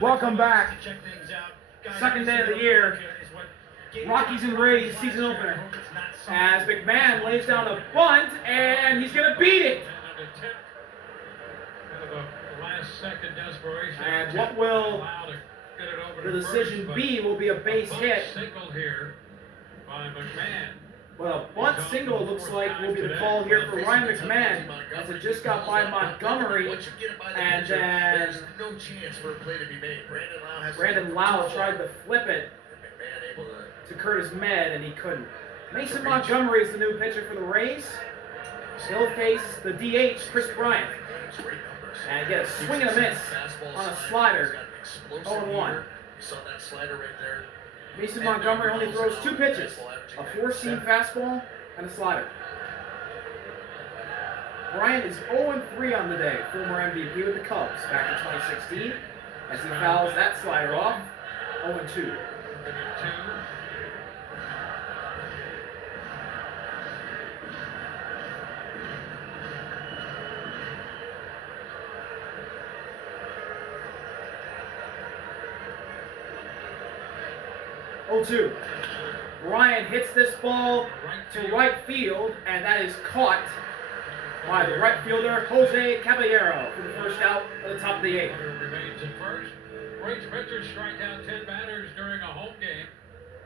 Welcome back. Second day of the year. Rockies and Rays season opener. As McMahon lays down a bunt, and he's going to beat it. And what will the decision be will be a base hit. But a bunt single looks like will be the call here for Ryan McMahon, as it just got by Montgomery, and then Brandon Lau tried to flip it to Curtis Med, and he couldn't. Mason Montgomery is the new pitcher for the Rays. He'll face the DH, Chris Bryant, and get a swing and a miss on a slider, 0-1. Mason Montgomery only throws 2 pitches, a 4-seam fastball and a slider. Bryant is 0-3 on the day, former MVP with the Cubs back in 2016, as he fouls that slider off, 0-2. 0-2. Bryant hits this ball to right field, and that is caught by the right fielder, Jose Caballero, for the first out at the top of the 8th. Remains at first. Rays pitchers strike out 10 batters during a home game.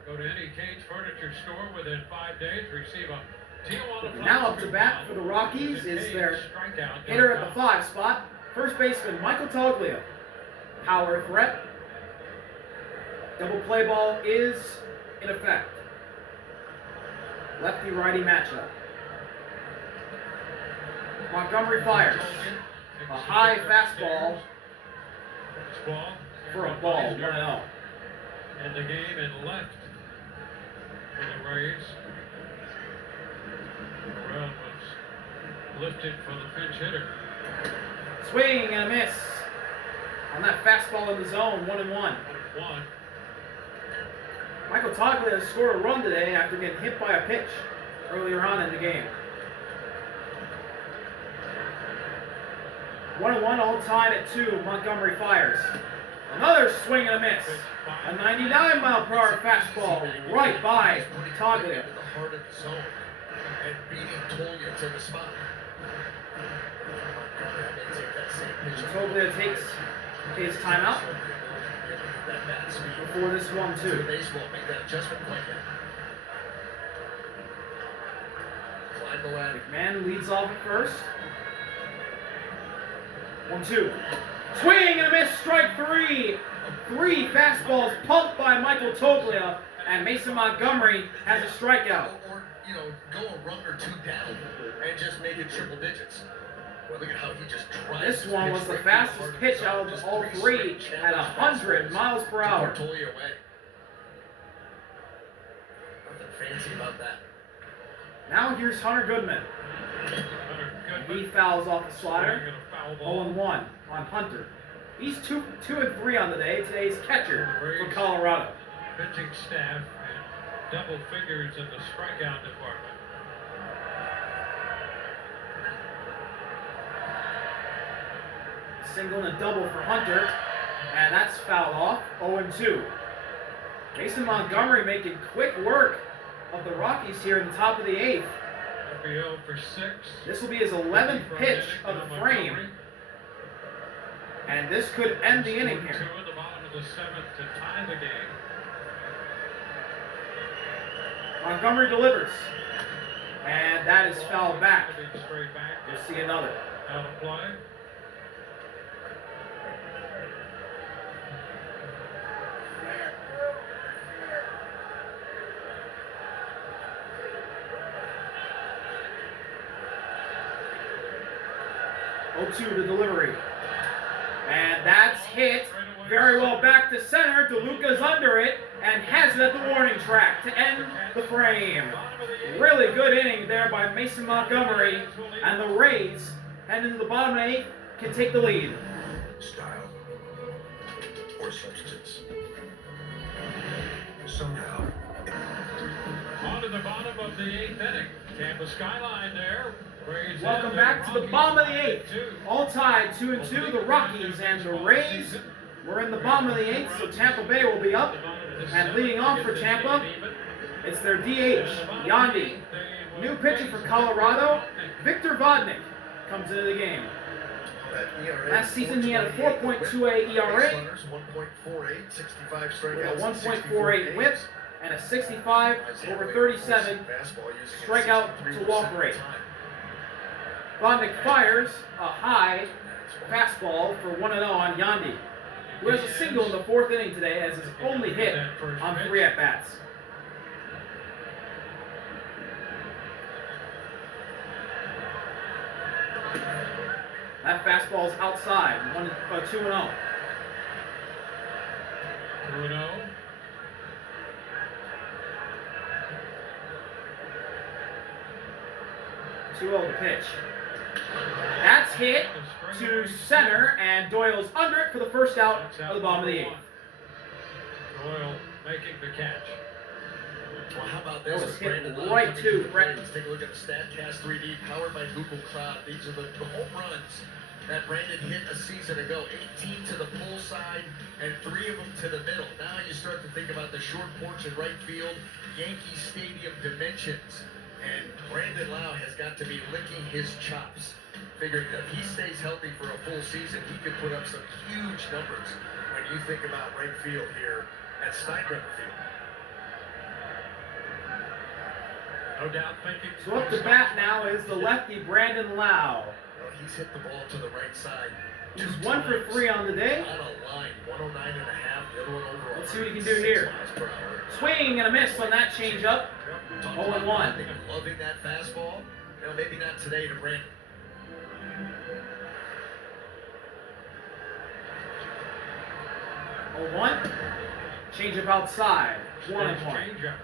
Go to any Cage Furniture store within 5 days. Receive a Tijuana. Now up to bat for the Rockies is their hitter at the 5 spot, first baseman Michael Toglia. Power threat. Double play ball is in effect. Lefty-righty matchup. Montgomery fires. A high fastball for a ball, 1-0. And the game in left for the Rays. Kameron was lifted for the pinch hitter. Swing and a miss on that fastball in the zone, 1-1. Michael Toglia scored a run today after getting hit by a pitch earlier on in the game. 1-1, all tied at 2. Montgomery fires. Another swing and a miss. A 99-mile-per-hour fastball right by Toglia. Toglia takes his timeout before this 1-2. McMahon leads off at first. 1-2. Swing and a miss, strike 3. 3 fastballs pumped by Michael Toglia, and Mason Montgomery has a strikeout. Or go a run or 2 down and just make it triple digits. Well, look at how he just drives. This one was the fastest pitch out of all 3 at 100 miles per hour. Totally away. Nothing fancy about that. Now here's Hunter Goodman. He fouls off the slider. 0-1 on Hunter. He's 2-3 on the day. Today's catcher for Colorado. Pitching staff and double figures in the strikeout department. Single and a double for Hunter, and that's fouled off, 0-2. Mason Montgomery making quick work of the Rockies here in the top of the 8th. RBO for 6. This will be his 11th pitch of the frame, and this could end the inning here. 2 at the bottom of the 7th to tie the game. Montgomery delivers, and that is fouled back. Straight back. We'll see another. Out of play. To the delivery. And that's hit very well back to center. DeLuca's under it and has it at the warning track to end the frame. Really good inning there by Mason Montgomery, and the Rays, heading to the bottom of the 8th, can take the lead. Style or substance. Somehow. On to the bottom of the 8th inning. Tampa skyline there. Welcome back to the bottom of the 8th. All tied 2-2. The Rockies and the Rays We're in the bottom of the 8th, so Tampa Bay will be up. And leading off for Tampa, it's their DH, Yandy. New pitcher for Colorado, Victor Vodnik, comes into the game. Last season he had a 4.28 ERA, 1.48, with a 1.48 whip, and a 65 over 37 strikeout to walk rate. Vodnik fires a high fastball for 1-0 on Yandy, who has a single in the 4th inning today as his only hit on 3 at-bats. That fastball's outside, 2-0. 2-0. 2-0 the pitch. That's hit to center, and Doyle's under it for the first out of the bottom of the 8th. Doyle making the catch. Well, how about That this? was hit Brandon right Love to coming Brett. Let's take a look at the StatCast 3D powered by Google Cloud. These are the home runs that Brandon hit a season ago. 18 to the pull side and 3 of them to the middle. Now you start to think about the short porch in right field, Yankee Stadium dimensions. And Brandon Lau has got to be licking his chops, figuring that if he stays healthy for a full season, he could put up some huge numbers when you think about right field here at Steinbrenner Field. No doubt thinking. So up to bat now is the lefty Brandon Lau. Well, he's hit the ball to the right side. He's 2 1 for times. 3 on the day. On a line, 109 and a half, the other one over. Let's see what he can do here. 106 miles per hour. Swing and a miss on that changeup. Talk 0-1. about loving that fastball. You know, maybe not today to Brandon. 0-1. Changeup outside. 1-1. Changeup.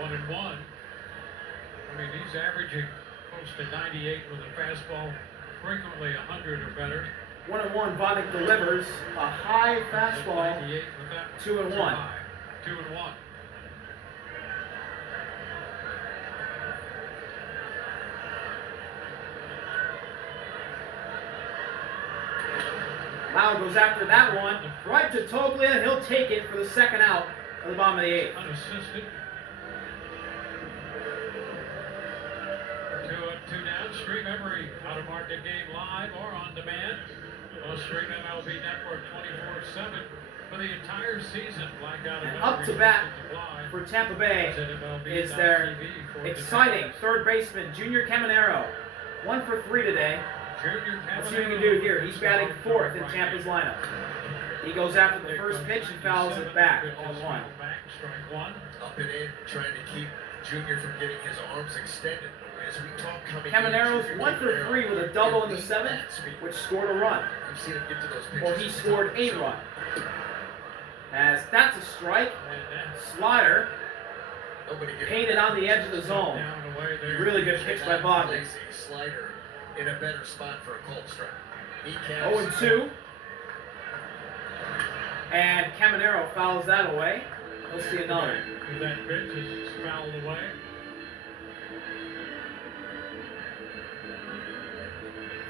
1-1. I mean, he's averaging close to 98 with a fastball, frequently 100 or better. 1-1. Vodnik delivers a high fastball. 98 with that. 2-1. 2-1. Lau goes after that one. Right to Toglia. He'll take it for the second out of the bottom of the 8th. Unassisted. Two down. Stream every out-of-market game live or on demand. Well, stream MLB Network 24/7 for the entire season. Blackout And and up to bat for Tampa Bay is their exciting third baseman, Junior Caminero. 1 for 3 today. Let's see what he can do here. He's batting 4th in Tampa's lineup. He goes after the first pitch and fouls it back on 1. Strike 1. Up and in, trying to keep Junior from getting his arms extended. As we talk coming Caminero's in, 1 for 3 with a double in the 7th, which scored a run. You've seen him get to those pitches. Or he scored a run. As that's a strike. Slider painted on the edge of the zone. Really good pitch by Vodnik. Slider in a better spot for a cold strike. 0-2. And Caminero fouls that away. We'll see another. That pitch is fouled away.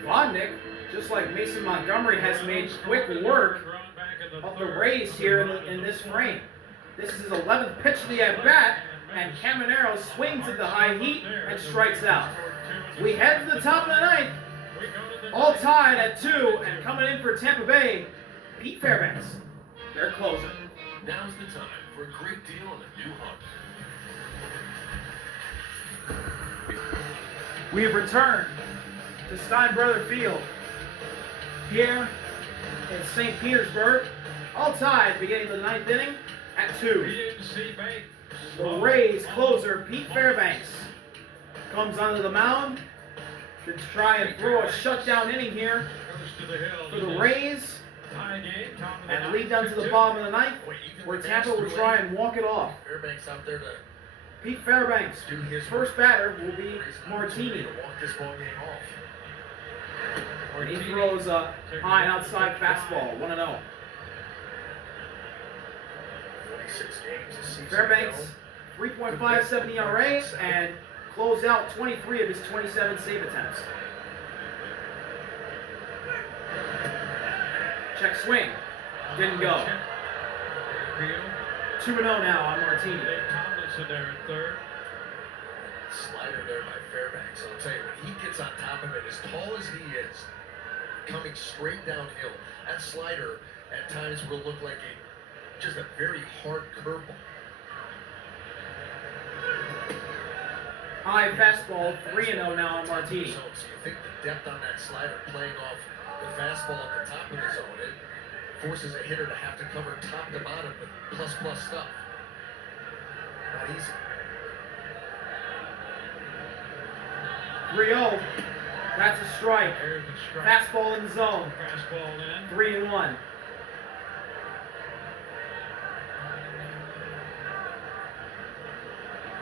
Vodnik, just like Mason Montgomery, has made quick work of the Rays here in this frame. This is his 11th pitch of the at-bat, and Caminero swings at the high heat and strikes out. We head to the top of the 9th, all tied at 2, and coming in for Tampa Bay, Pete Fairbanks, their closer. Now's the time for a great deal on a new home. We have returned to Steinbrenner Field here in St. Petersburg, all tied beginning of the 9th inning at 2. The Rays closer, Pete Fairbanks, comes onto the mound to try and throw a shutdown inning here for the Rays and lead down to the bottom of the 9th, where Tampa will try and walk it off. Fairbanks out there to Pete Fairbanks, do his first batter will be Martini. to walk this ball game off. And he throws a high outside fastball, 1-0. 46 games this season. Fairbanks, 3.57 ERA, and closed out 23 of his 27 save attempts. Check swing. Didn't go. 2-0 now on Martini. Dave Tomlinson there at third. Slider there by Fairbanks. I'll tell you, when he gets on top of it, as tall as he is, coming straight downhill, that slider at times will look like just a very hard curveball. High fastball, 3-0 now on Martini. So you think the depth on that slider playing off the fastball at the top of the zone, it forces a hitter to have to cover top to bottom with plus stuff. Not easy. 3-0. That's a strike. There's the strike. Fastball in the zone. Fastball in. 3-1.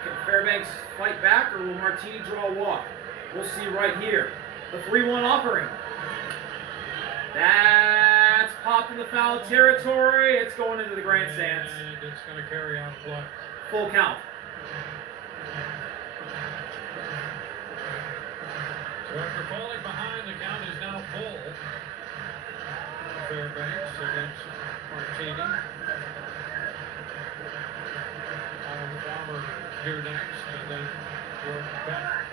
Can Fairbanks fight back, or will Martini draw a walk? We'll see right here. The 3-1 offering. That's popped in the foul territory. It's going into the grandstands. And it's going to carry out a play. Full count. So after falling behind, the count is now full. Fairbanks against Martini. Bomber here next, and then we're back.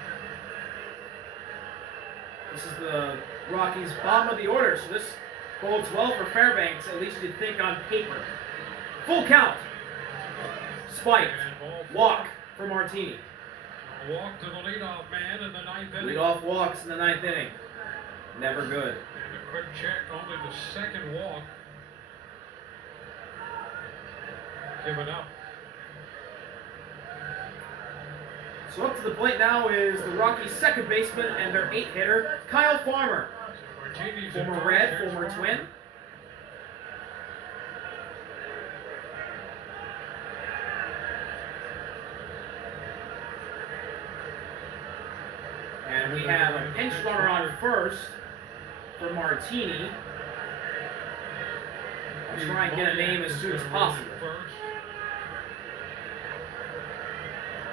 This is the Rockies' bottom of the order, so this bodes well for Fairbanks, at least you'd think on paper. Full count. Spike. Walk for Martini. A walk to the leadoff man in the ninth inning. Leadoff walks in the ninth inning. Never good. And a quick check, only the second walk given up. So up to the plate now is the Rockies' second baseman and their 8th hitter, Kyle Farmer. So Martini's Former at Red, first, former here's Twin. Farmer. And we have a pinch runner on first for Martini. I'll try and get a name as soon as possible. First.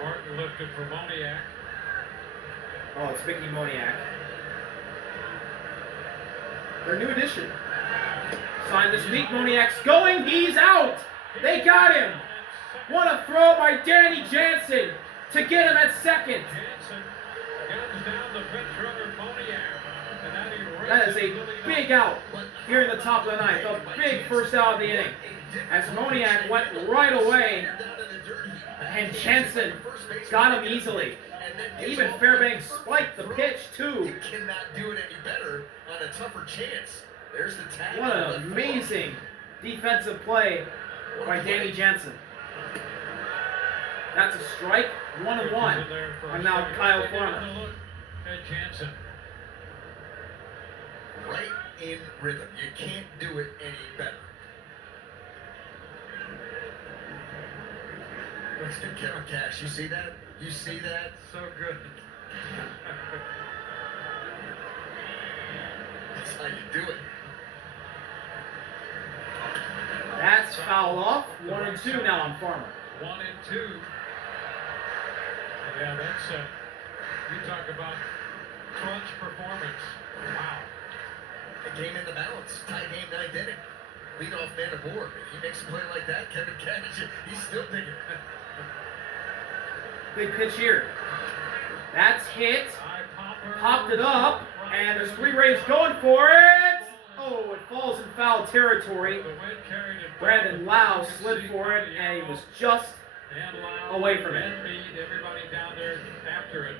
Martin lifted for Moniak. Oh, it's Mickey Moniak. Their new addition. Signed this week. Moniak's going. He's out. They got him. What a throw by Danny Jansen to get him at second. Jansen guns down the bench runner Moniak. And that he That is races a Billy big Mack. out here in the top of the ninth. A big first out of the inning. As Moniak went right away, and Jansen got him easily. Even Fairbanks spiked the pitch too. You cannot do it any better on a tougher chance. There's the tag. What an amazing defensive play by Danny Jansen. That's a strike. 1-1. And now Kyle Farmer. Look at Jansen. Right in rhythm. You can't do it any better. Let's get Kevin Cash. You see that? You see that? So good. That's how you do it. That's foul off. 1-2 now on Farmer. 1-2. Yeah, that's you talk about clutch performance. Wow. The game in the balance. Tie game, ninth inning. Leadoff man aboard. He makes a play like that. Kevin Cash, he's still digging. Big pitch here. That's hit. Popped it up. And there's 3 Rays going for it. Oh, it falls in foul territory. Brandon Lau slid for it, and he was just away from it. Everybody down there after it.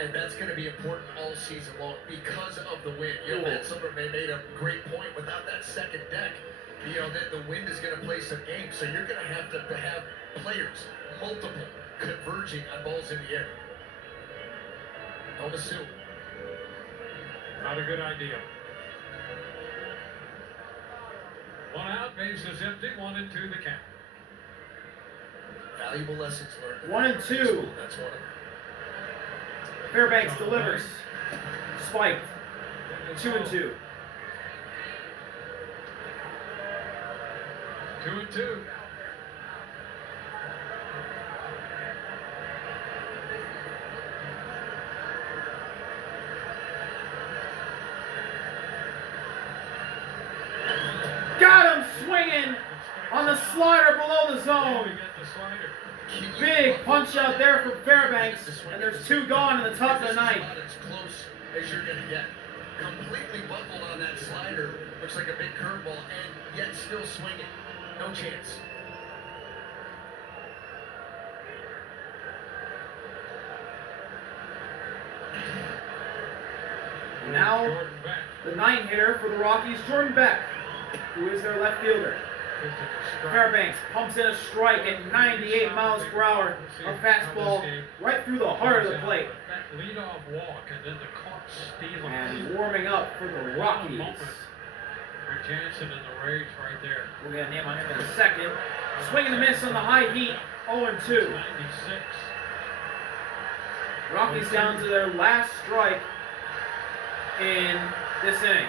And that's going to be important all season long because of the wind. You know, Matt Silver made a great point. Without that second deck, you know, that the wind is going to play some games. So you're going to have players, multiple, converging on balls in the air. Don't assume. Not a good idea. 1 out, bases empty, 1-2 the count. Valuable lessons learned. 1-2. That's one of them. Fairbanks delivers. Spiked. 2-2. 2-2. Got him swinging on the slider below the zone. Big punch out there for Fairbanks, and there's 2 gone in the top of the ninth. As close as you're going to get. Completely buckled on that slider. Looks like a big curveball, and yet still swinging. No chance. Now, the 9 hitter for the Rockies, Jordan Beck, who is their left fielder. Fairbanks pumps in a strike at 98 miles per hour. A fastball right through the heart of the plate. Leadoff walk and then the caught steal. And warming up for the Rockies. For Jansen and the Rays right there. We'll get a name on him in a second. Swing and a miss on the high heat, 0-2. 96. Rockies down to their last strike in this inning.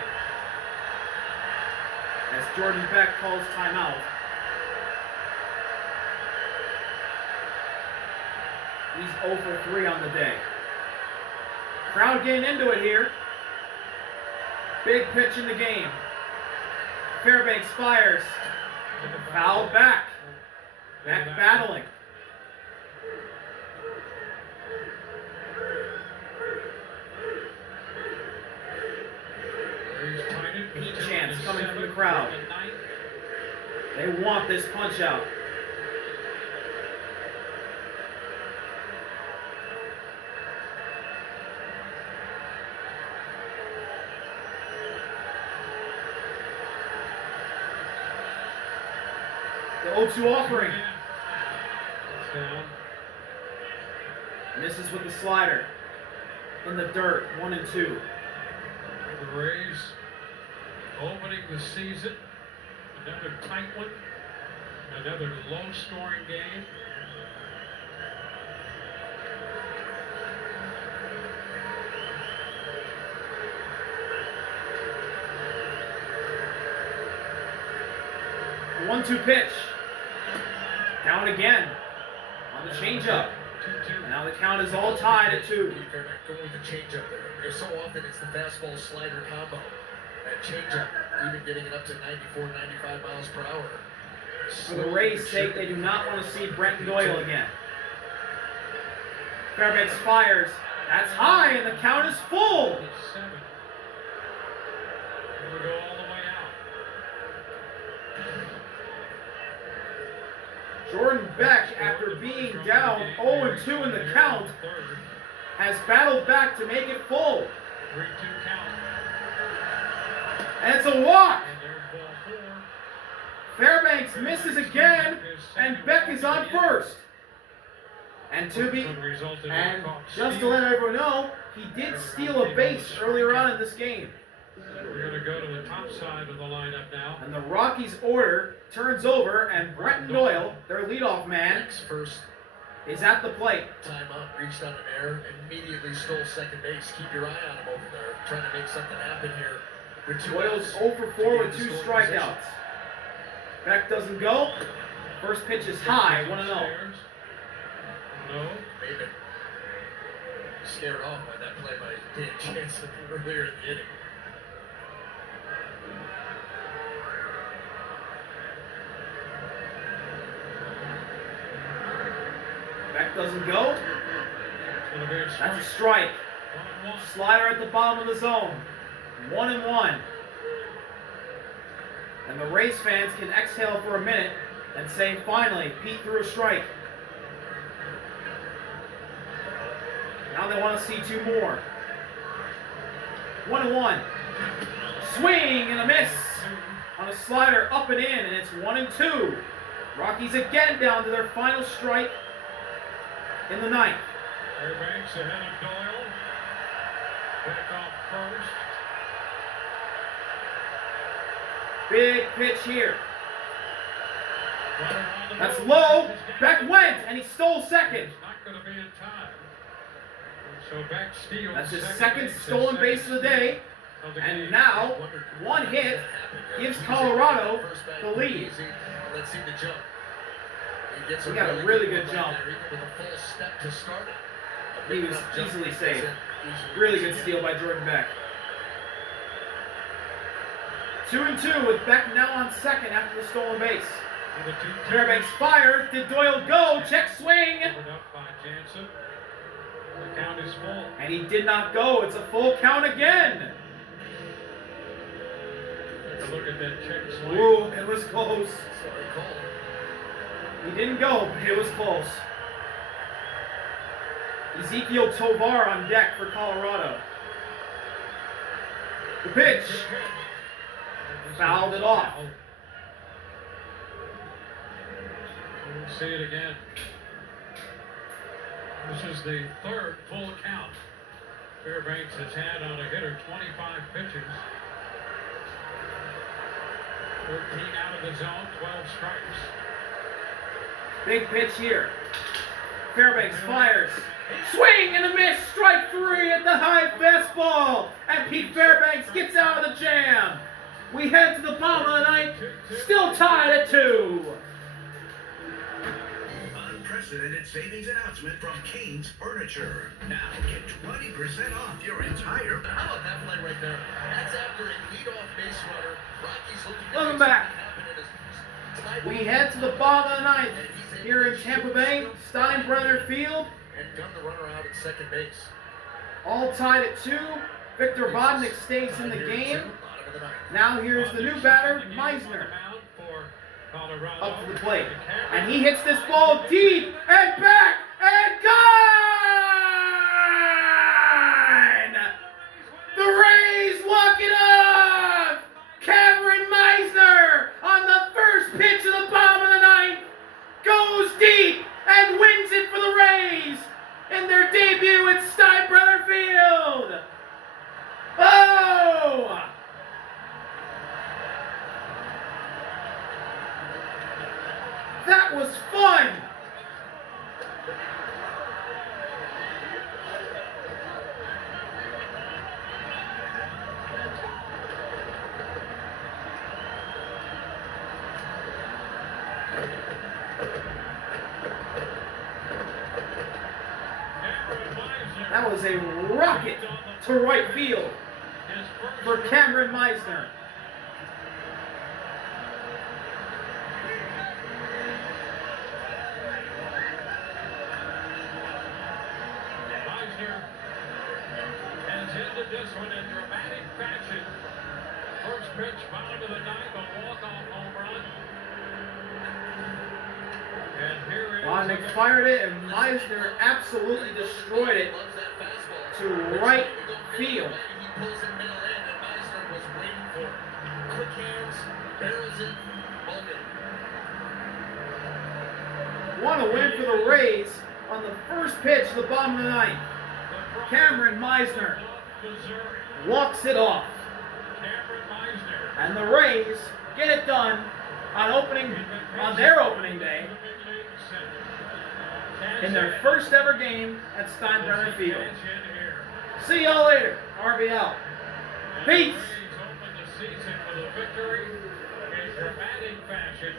As Jordan Beck calls timeout. He's 0 for 3 on the day. Crowd getting into it here. Big pitch in the game. Fairbanks fires. Foul back. Beck battling. Heat chants coming from the crowd. They want this punch out. The 0-2 offering. Misses with the slider. In the dirt, 1-2. The Rays opening the season, another tight one, another low-scoring game. The 1-2 pitch. Down again on the changeup. Now the count is all tied at 2. Going with the changeup there. So often it's the fastball slider combo. That changeup, even getting it up to 94, 95 miles per hour. For the Rays' sake, they do not want to see Brent Doyle again. Fairbanks fires. That's high, and the count is full. 7. We'll go all the way out. Jordan Beck, after being down 0-2 in the count, has battled back to make it full. 3-2 count. And it's a walk. And there's ball 4. Fairbanks misses again, and Beck is on first. And just to let everyone know, he did steal a base earlier on in this game. We're going to go to the top side of the lineup now. And the Rockies' order turns over, and Brenton Doyle, their leadoff man, First is at the plate. timeout, reached on an error, immediately stole second base. Keep your eye on him over there, trying to make something happen here. With 2 Doyle's outs 0 for 4 with to 2 get in scoring position. strikeouts. Beck doesn't go. First pitch is high, 1-0. No. Maybe scared off by that play by Dan Jansen earlier in the inning. Beck doesn't go. Gonna be a That's a strike. 1-1. Slider at the bottom of the zone. 1-1. And the Rays fans can exhale for a minute and say, finally, Pete threw a strike. Now they want to see 2 more. 1-1. Swing and a miss on a slider up and in, and it's 1-2. Rockies again down to their final strike in the ninth. Fairbanks ahead of Doyle. Back off first. Big pitch here. Runner on the That's move. low. Is down. Beck went, and he stole second. Not going to be in time. So Beck steals. That's his second stolen base of the day. And now, one hit gives Colorado the lead. Let's see the jump. He gets He got a really good one jump. right there, even with a full step to start it. He was easily saved. Really good steal by Jordan Beck. 2-2 with Beck now on second after the stolen base. And the 2-2 Fairbanks fires. Did Doyle go? Check swing. covered up by Jansen. The count is full. And he did not go. It's a full count again. Take a look at that check swing. Ooh, it was close. Sorry, Cole. He didn't go, but it was close. Ezekiel Tovar on deck for Colorado. The pitch. Fouled it off. We'll see it again. This is the third full count Fairbanks has had on a hitter, 25 pitches. 13 out of the zone, 12 strikes. Big pitch here. Fairbanks fires. Swing and a miss. Strike three at the high fastball. And Pete Fairbanks gets out of the jam. We head to the bottom of the ninth. Still tied at 2. Unprecedented savings announcement from Kane's Furniture. Now get 20% off your entire. How about that play right there? That's after a leadoff base runner. Rockies looking to Welcome make back. something happen in his We head to the bottom of the ninth. Here in Tampa Bay, Steinbrenner Field. and gun the runner out at second base. All tied at 2. Victor Vodnik stays in the game. Now here's the new batter, Misner, up to the plate. And he hits this ball deep and back and gone! The Rays walk it off! Kameron Misner on the first pitch of the bottom of the ninth goes deep and wins it for the Rays in their debut at Steinbrenner Field. Oh! That was fun! That was a rocket to right field for Kameron Misner. Misner has ended this one in dramatic fashion. First pitch, bottom of the ninth, a walk-off home run. And here is Vodnik fired it, and Misner absolutely destroyed it to right field. He pulls it middle in, and Misner was waiting for it. Quick hands, barrels it, ball game. Want to win for the Rays on the first pitch of the bottom of the ninth. Kameron Misner walks it off. And the Rays get it done on their opening day in their first ever game at Steinbrenner Field. See y'all later. RBL. Peace. Open the season with a victory in dramatic fashion.